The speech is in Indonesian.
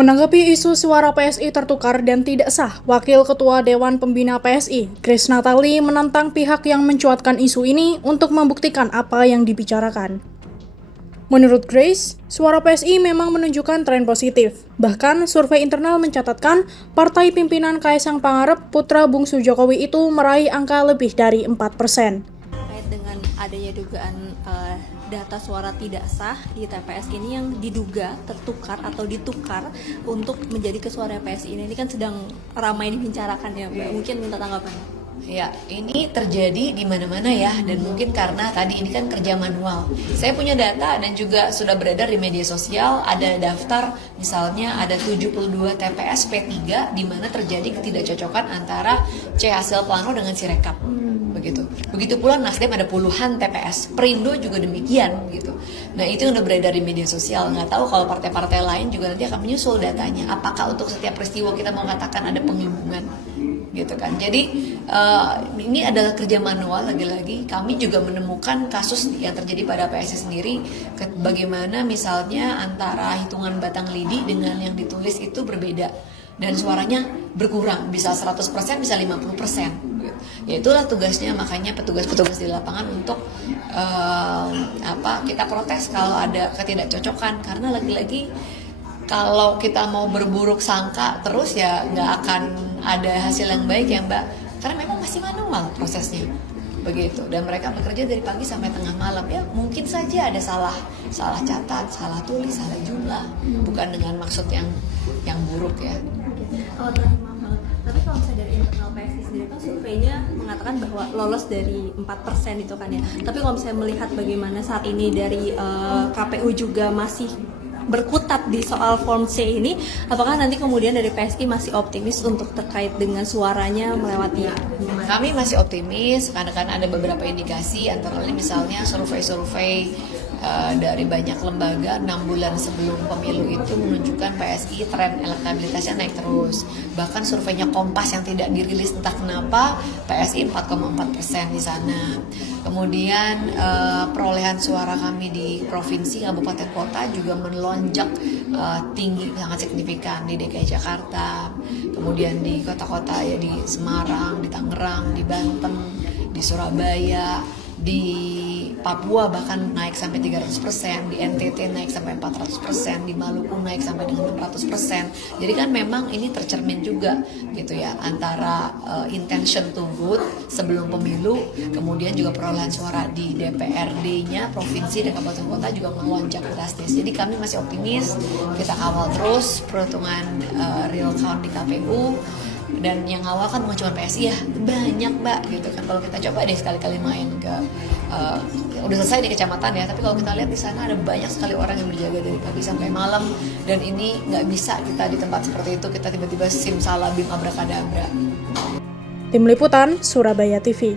Menanggapi isu suara PSI tertukar dan tidak sah, Wakil Ketua Dewan Pembina PSI, Grace Natali menantang pihak yang mencuatkan isu ini untuk membuktikan apa yang dibicarakan. Menurut Grace, suara PSI memang menunjukkan tren positif. Bahkan, survei internal mencatatkan partai pimpinan Kaisang Pangarep, putra bungsu Jokowi itu meraih angka lebih dari 4%. Terkait dengan adanya dugaan data suara tidak sah di TPS ini yang diduga tertukar atau ditukar untuk menjadi ke suara PSI ini kan sedang ramai dibicarakan ya Mbak. Mungkin minta tanggapan. Ya, ini terjadi di mana-mana ya, dan mungkin karena tadi ini kan kerja manual. Saya punya data dan juga sudah beredar di media sosial, ada daftar misalnya ada 72 TPS P3 di mana terjadi ketidakcocokan antara C hasil plano dengan Sirekap. Begitu pula Nasdem ada puluhan TPS, Perindo juga demikian gitu. Nah, itu yang udah beredar di media sosial. Nggak tahu kalau partai-partai lain juga nanti akan menyusul datanya. Apakah untuk setiap peristiwa kita mau katakan ada penggelembungan? Gitu kan. Jadi ini adalah kerja manual lagi-lagi. Kami juga menemukan kasus yang terjadi pada PSI sendiri, bagaimana misalnya antara hitungan batang lidi dengan yang ditulis itu berbeda dan suaranya berkurang, bisa 100%, bisa 50%. Ya itulah tugasnya, makanya petugas-petugas di lapangan untuk kita protes kalau ada ketidakcocokan, karena lagi-lagi kalau kita mau berburuk sangka terus ya nggak akan ada hasil yang baik ya Mbak, karena memang masih manual prosesnya begitu, dan mereka bekerja dari pagi sampai tengah malam. Ya mungkin saja ada salah catat, salah tulis, salah jumlah, bukan dengan maksud yang buruk ya. Kalau tapi kalau misalnya dari internal PSI sendiri kan surveinya mengatakan bahwa lolos dari 4% itu kan ya. Tapi kalau misalnya melihat bagaimana saat ini dari KPU juga masih berkutat di soal Form C ini, apakah nanti kemudian dari PSI masih optimis untuk terkait dengan suaranya melewati? Kami masih optimis karena kan ada beberapa indikasi, antara lain misalnya survei dari banyak lembaga 6 bulan sebelum pemilu itu menunjukkan PSI tren elektabilitasnya naik terus. Bahkan surveinya Kompas yang tidak dirilis entah kenapa PSI 4,4% di sana. Kemudian perolehan suara kami di provinsi, kabupaten, kota juga melonjak tinggi, sangat signifikan di DKI Jakarta. Kemudian di kota-kota ya di Semarang, di Tangerang, di Banten, di Surabaya, di Papua bahkan naik sampai 300%, di NTT naik sampai 400%, di Maluku naik sampai dengan 600%. Jadi kan memang ini tercermin juga gitu ya, antara intention to vote sebelum pemilu, kemudian juga perolehan suara di DPRD-nya, provinsi dan kabupaten kota juga melonjak drastis. Jadi kami masih optimis, kita kawal terus perhitungan real count di KPU. Dan yang awal kan bukan cuma PSI ya, banyak Mbak gitu kan. Kalau kita coba deh sekali-kali main ke udah selesai di kecamatan ya, tapi kalau kita lihat di sana ada banyak sekali orang yang berjaga dari pagi sampai malam, dan ini nggak bisa kita di tempat seperti itu kita tiba-tiba simsalabim abrakadabra. Tim Liputan, Surabaya TV.